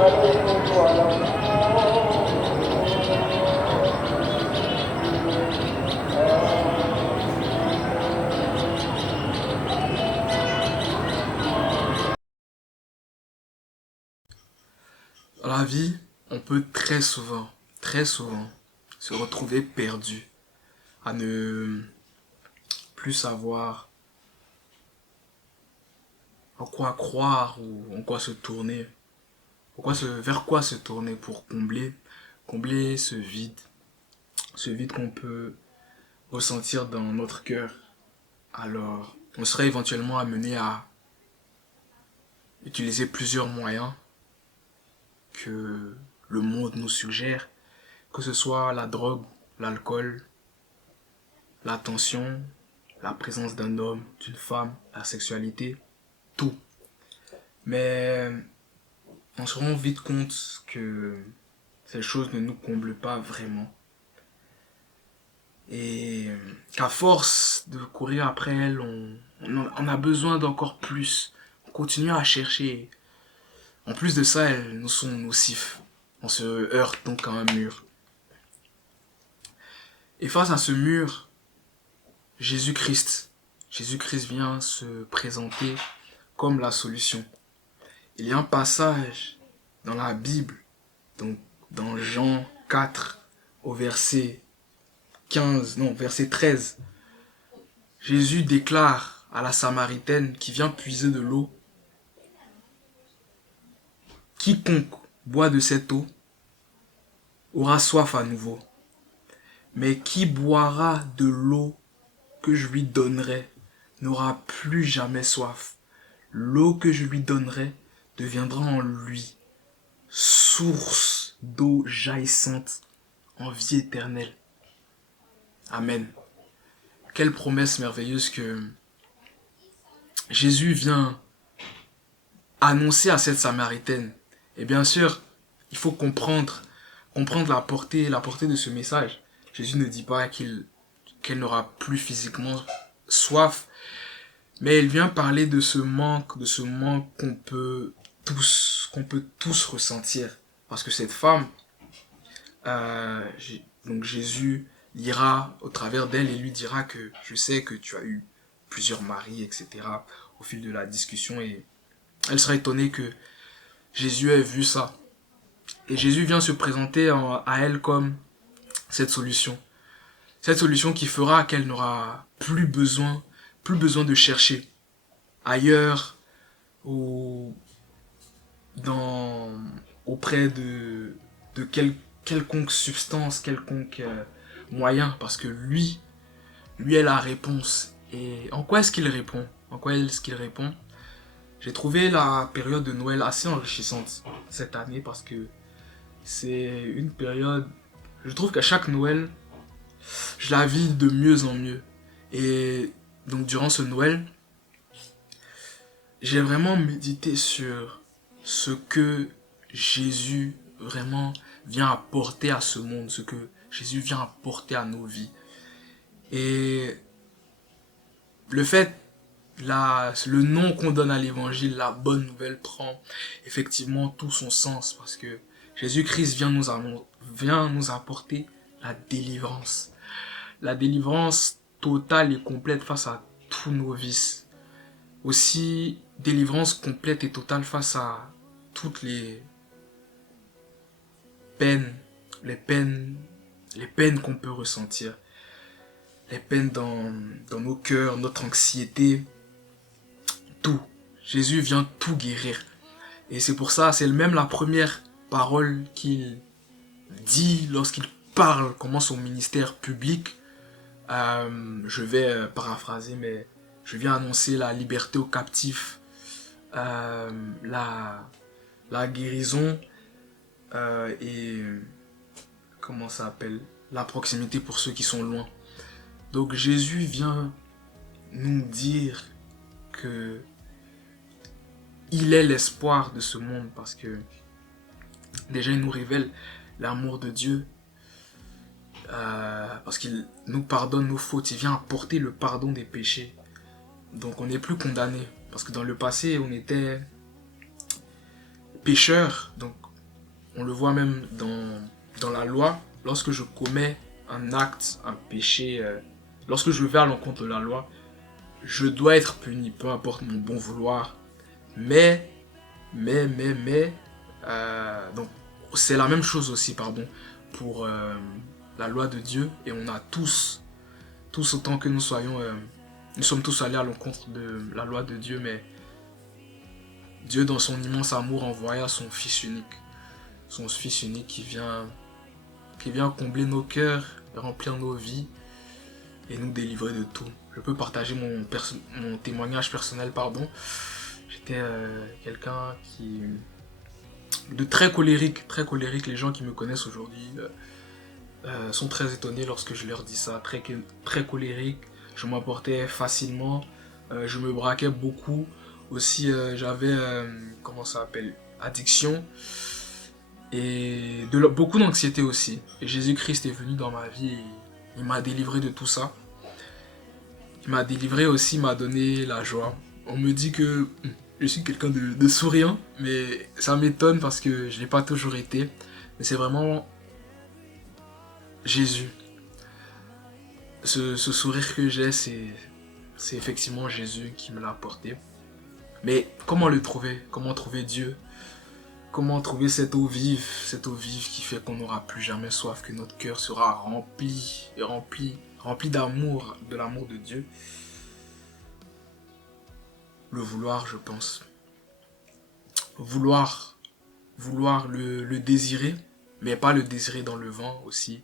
Dans la vie, on peut très souvent, se retrouver perdu, à ne plus savoir en quoi croire ou en quoi se tourner, vers quoi se tourner pour combler ce vide qu'on peut ressentir dans notre cœur. Alors, on serait éventuellement amené à utiliser plusieurs moyens que le monde nous suggère, que ce soit la drogue, l'alcool, l'attention, la présence d'un homme, d'une femme, la sexualité, tout. Mais on se rend vite compte que ces choses ne nous comblent pas vraiment. Et qu'à force de courir après elles, on a besoin d'encore plus. On continue à chercher. En plus de ça, elles nous sont nocifs. On se heurte donc à un mur. Et face à ce mur, Jésus-Christ. Jésus-Christ vient se présenter comme la solution. Il y a un passage dans la Bible, donc dans Jean 4, au verset 15, non, verset 13. Jésus déclare à la Samaritaine qui vient puiser de l'eau: quiconque boit de cette eau aura soif à nouveau. Mais qui boira de l'eau que je lui donnerai n'aura plus jamais soif. L'eau que je lui donnerai deviendra en lui source d'eau jaillissante en vie éternelle. Amen. Quelle promesse merveilleuse que Jésus vient annoncer à cette Samaritaine. Et bien sûr, il faut comprendre la portée de ce message. Jésus ne dit pas qu'elle n'aura plus physiquement soif, mais il vient parler de ce manque qu'on peut tous ressentir. Parce que cette femme, donc Jésus lira au travers d'elle et lui dira que je sais que tu as eu plusieurs maris, etc. au fil de la discussion, et elle sera étonnée que Jésus ait vu ça. Et Jésus vient se présenter à elle comme cette solution. Cette solution qui fera qu'elle n'aura plus besoin de chercher ailleurs ou auprès de quelconque substance, quelconque moyen, parce que lui est la réponse. Et en quoi est-ce qu'il répond? J'ai trouvé la période de Noël assez enrichissante cette année parce que c'est une période, je trouve qu'à chaque Noël, je la vis de mieux en mieux. Et donc durant ce Noël, j'ai vraiment médité sur ce que Jésus vraiment vient apporter à ce monde, ce que Jésus vient apporter à nos vies. Et le fait, le nom qu'on donne à l'évangile, la bonne nouvelle, prend effectivement tout son sens parce que Jésus-Christ vient nous apporter la délivrance. La délivrance totale et complète face à tous nos vices. Aussi, délivrance complète et totale face à toutes les peines, les peines qu'on peut ressentir. Les peines dans nos cœurs, notre anxiété, tout. Jésus vient tout guérir. Et c'est pour ça, c'est même la première parole qu'il dit lorsqu'il commence son ministère public. Je vais paraphraser, mais je viens annoncer la liberté aux captifs, la guérison et comment ça s'appelle, la proximité pour ceux qui sont loin. Donc Jésus vient nous dire que il est l'espoir de ce monde parce que déjà il nous révèle l'amour de Dieu. Parce qu'il nous pardonne nos fautes, il vient apporter le pardon des péchés. Donc on n'est plus condamné. Parce que dans le passé, on était pécheurs. Donc on le voit même dans la loi, lorsque je commets un acte, un péché, lorsque je vais à l'encontre de la loi, je dois être puni, peu importe mon bon vouloir. Mais, donc c'est la même chose aussi, pardon, pour la loi de Dieu. Et on a tous autant que nous soyons, nous sommes tous allés à l'encontre de la loi de Dieu, mais Dieu, dans son immense amour, envoya son Fils unique qui vient combler nos cœurs, remplir nos vies et nous délivrer de tout. Je peux partager mon témoignage personnel, pardon. J'étais quelqu'un de très colérique. Les gens qui me connaissent aujourd'hui sont très étonnés lorsque je leur dis ça. Très colérique, je m'emportais facilement, je me braquais beaucoup. Aussi, j'avais, addiction et beaucoup d'anxiété aussi. Et Jésus-Christ est venu dans ma vie et il m'a délivré de tout ça. Il m'a délivré aussi, il m'a donné la joie. On me dit que je suis quelqu'un de souriant, mais ça m'étonne parce que je ne l'ai pas toujours été. Mais c'est vraiment Jésus. Ce sourire que j'ai, c'est effectivement Jésus qui me l'a apporté. Mais comment le trouver? Comment trouver Dieu? Comment trouver cette eau vive qui fait qu'on n'aura plus jamais soif, que notre cœur sera rempli d'amour, de l'amour de Dieu? Le vouloir, je pense. Vouloir le désirer, mais pas le désirer dans le vent aussi.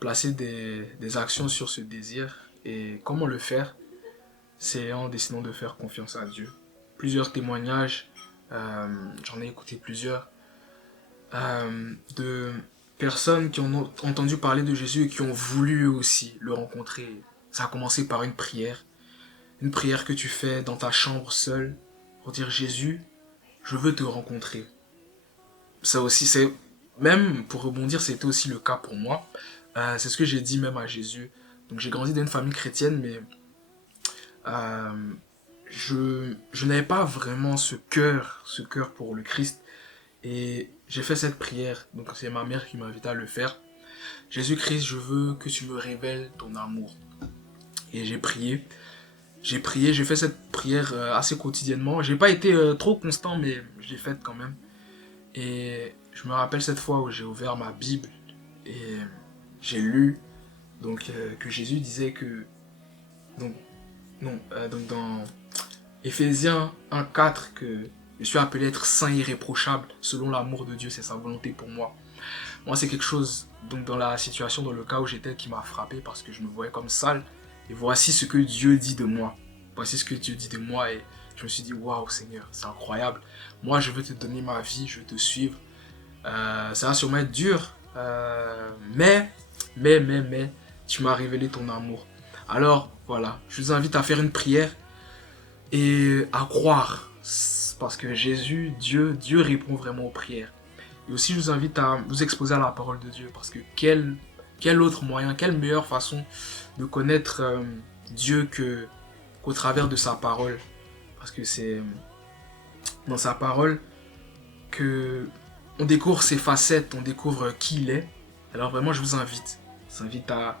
Placer des actions sur ce désir. Et comment le faire? C'est en décidant de faire confiance à Dieu. Plusieurs témoignages, j'en ai écouté plusieurs, de personnes qui ont entendu parler de Jésus et qui ont voulu aussi le rencontrer. Ça a commencé par une prière que tu fais dans ta chambre seule pour dire Jésus, je veux te rencontrer. Ça aussi, même pour rebondir, c'était aussi le cas pour moi. C'est ce que j'ai dit même à Jésus. Donc j'ai grandi dans une famille chrétienne, mais je n'avais pas vraiment ce cœur pour le Christ. Et j'ai fait cette prière, donc c'est ma mère qui m'a invité à le faire. Jésus-Christ, je veux que tu me révèles ton amour. Et j'ai fait cette prière assez quotidiennement. J'ai pas été trop constant, mais je l'ai faite quand même. Et je me rappelle cette fois où j'ai ouvert ma Bible et j'ai lu que Jésus disait que donc dans Éphésiens 1,4 que je suis appelé à être saint et irréprochable selon l'amour de Dieu, c'est sa volonté pour moi. Moi, c'est quelque chose, donc dans la situation, dans le cas où j'étais, qui m'a frappé parce que je me voyais comme sale. Et voici ce que Dieu dit de moi. Voici ce que Dieu dit de moi et je me suis dit, waouh Seigneur, c'est incroyable. Moi, je veux te donner ma vie, je veux te suivre. Ça va sûrement être dur, mais, tu m'as révélé ton amour. Alors, voilà, je vous invite à faire une prière et à croire. Parce que Jésus, Dieu répond vraiment aux prières. Et aussi, je vous invite à vous exposer à la parole de Dieu. Parce que quel autre moyen, quelle meilleure façon de connaître Dieu qu'au travers de sa parole. Parce que c'est dans sa parole qu'on découvre ses facettes, on découvre qui il est. Alors vraiment, je vous invite à,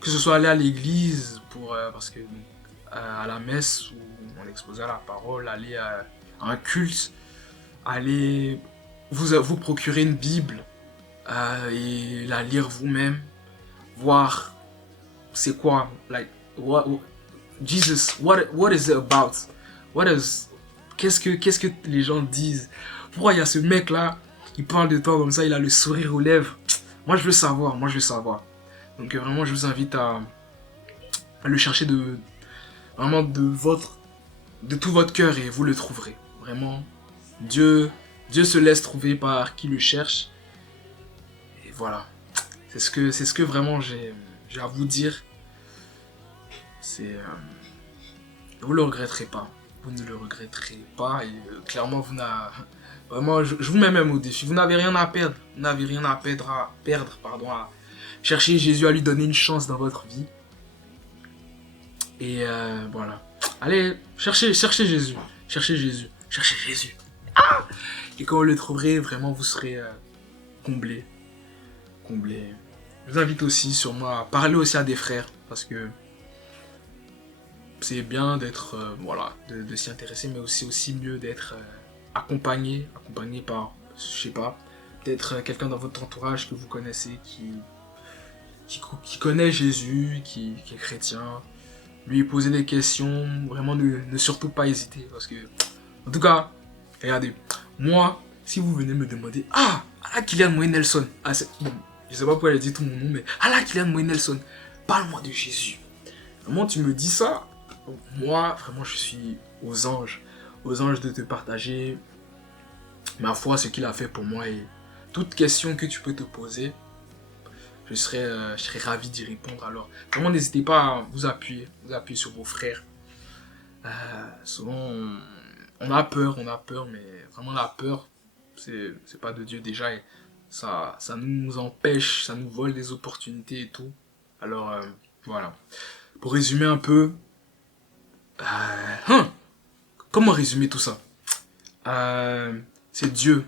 que ce soit aller à l'église, parce que à la messe où on exposait à la parole, aller à un culte, aller vous procurer une Bible et la lire vous-même, voir c'est quoi, Jesus, what is it about? Qu'est-ce que les gens disent? Pourquoi il y a ce mec là, il parle de toi comme ça, il a le sourire aux lèvres? Moi je veux savoir. Donc vraiment je vous invite à le chercher vraiment de tout votre cœur et vous le trouverez. Vraiment, Dieu se laisse trouver par qui le cherche. Et voilà, c'est ce que vraiment j'ai à vous dire. Vous ne le regretterez pas. Vous ne le regretterez pas. Et clairement, vraiment, je vous mets même au défi. Vous n'avez rien à perdre. Vous n'avez rien à perdre, à chercher Jésus, à lui donner une chance dans votre vie. Et voilà. Allez, cherchez Jésus. Cherchez Jésus. Et quand vous le trouverez, vraiment, vous serez combler. Je vous invite aussi sûrement à parler aussi à des frères, parce que c'est bien d'être, de s'y intéresser, mais aussi mieux d'être accompagné par, je sais pas, peut-être quelqu'un dans votre entourage que vous connaissez qui connaît Jésus, qui est chrétien, lui poser des questions, vraiment ne surtout pas hésiter, parce que, en tout cas, regardez, moi, si vous venez me demander, ah là, Kylian Moïse Nelson, bon, je sais pas pourquoi j'ai dit tout mon nom, mais ah là, Kylian Moïse Nelson, parle-moi de Jésus. Vraiment, tu me dis ça, moi, vraiment, je suis aux anges de te partager ma foi, ce qu'il a fait pour moi, et toute question que tu peux te poser, je serais ravi d'y répondre. Alors, vraiment, n'hésitez pas à vous appuyer sur vos frères. Souvent, on a peur, mais vraiment la peur, c'est pas de Dieu déjà, et ça nous empêche, ça nous vole des opportunités et tout. Alors, voilà. Pour résumer un peu, comment résumer tout ça? C'est Dieu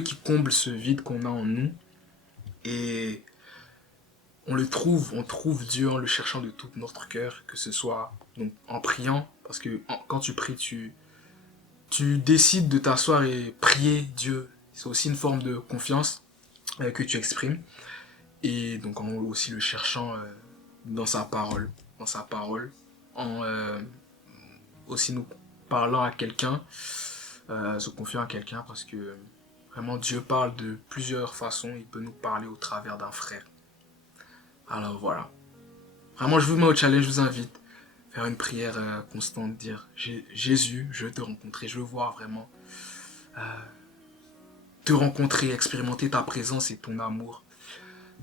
qui comble ce vide qu'on a en nous, et on trouve Dieu en le cherchant de tout notre cœur, que ce soit donc en priant, parce que quand tu pries, tu décides de t'asseoir et prier Dieu. C'est aussi une forme de confiance que tu exprimes. Et donc en aussi le cherchant dans sa parole, en aussi nous parlant à quelqu'un, se confiant à quelqu'un, parce que vraiment Dieu parle de plusieurs façons. Il peut nous parler au travers d'un frère. Alors voilà. Vraiment, je vous mets au challenge, je vous invite à faire une prière constante, dire Jésus, je veux te rencontrer, je veux voir vraiment te rencontrer, expérimenter ta présence et ton amour.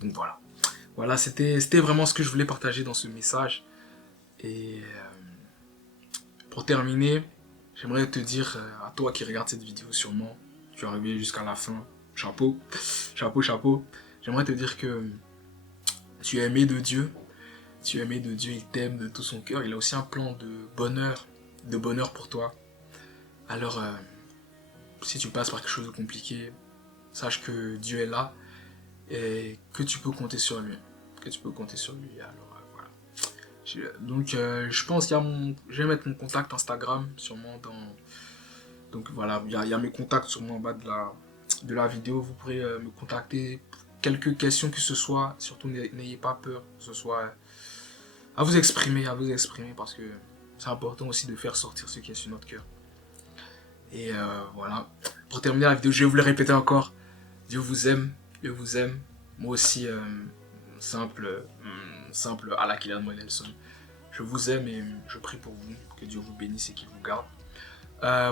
Donc voilà. Voilà, c'était vraiment ce que je voulais partager dans ce message. Et pour terminer, j'aimerais te dire à toi qui regarde cette vidéo sûrement, tu es arrivé jusqu'à la fin, chapeau. J'aimerais te dire que tu es aimé de Dieu. Il t'aime de tout son cœur. Il a aussi un plan de bonheur pour toi. Alors, si tu passes par quelque chose de compliqué, sache que Dieu est là et que tu peux compter sur lui. Alors, voilà. Donc, je pense qu'il y a je vais mettre mon contact Instagram sûrement dans... Donc voilà, il y a mes contacts sûrement en bas de la vidéo. Vous pourrez me contacter pour quelques questions que ce soit. Surtout, n'ayez pas peur que ce soit... à vous exprimer, parce que c'est important aussi de faire sortir ce qui est sur notre cœur. Et voilà. Pour terminer la vidéo, je vais vous le répéter encore. Dieu vous aime. Moi aussi, simple à la Kylian Moïse Nelson. Je vous aime et je prie pour vous. Que Dieu vous bénisse et qu'il vous garde.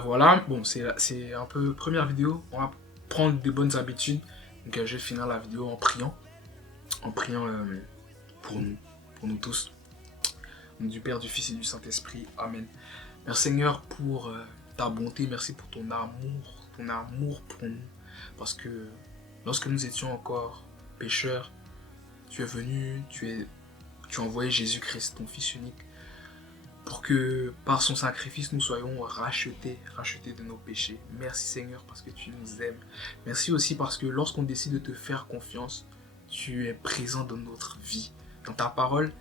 Voilà. Bon, c'est un peu première vidéo. On va prendre des bonnes habitudes. Donc je vais finir la vidéo en priant. Pour nous tous. Du Père, du Fils et du Saint-Esprit. Amen. Merci Seigneur pour ta bonté, merci pour ton amour pour nous. Parce que lorsque nous étions encore pécheurs, tu es venu, tu as envoyé Jésus-Christ, ton Fils unique, pour que par son sacrifice nous soyons rachetés de nos péchés. Merci Seigneur parce que tu nous aimes. Merci aussi parce que lorsqu'on décide de te faire confiance, tu es présent dans notre vie. Dans ta parole,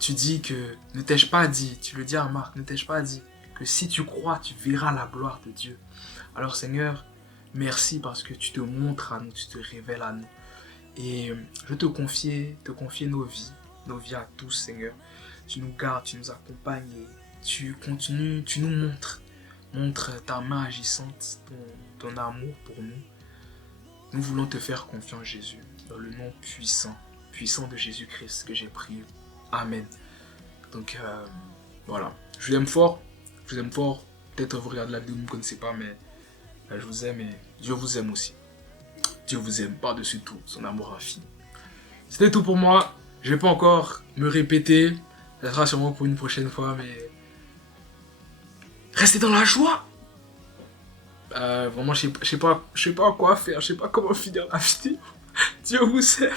tu dis que, ne t'ai-je pas dit, tu le dis à Marc, ne t'ai-je pas dit que si tu crois, tu verras la gloire de Dieu. Alors Seigneur, merci parce que tu te montres à nous, tu te révèles à nous. Et je veux te confier nos vies à tous Seigneur. Tu nous gardes, tu nous accompagnes et tu nous montres ta main agissante, ton amour pour nous. Nous voulons te faire confiance Jésus, dans le nom puissant de Jésus-Christ que j'ai prié. Amen. Donc voilà, je vous aime fort. Peut-être vous regardez la vidéo, vous ne me connaissez pas, mais je vous aime et Dieu vous aime aussi. Dieu vous aime par-dessus tout, son amour infini. C'était tout pour moi. Je ne vais pas encore me répéter. Ça sera sûrement pour une prochaine fois, mais restez dans la joie. Vraiment, je sais pas quoi faire, je sais pas comment finir la vidéo. Dieu vous aime.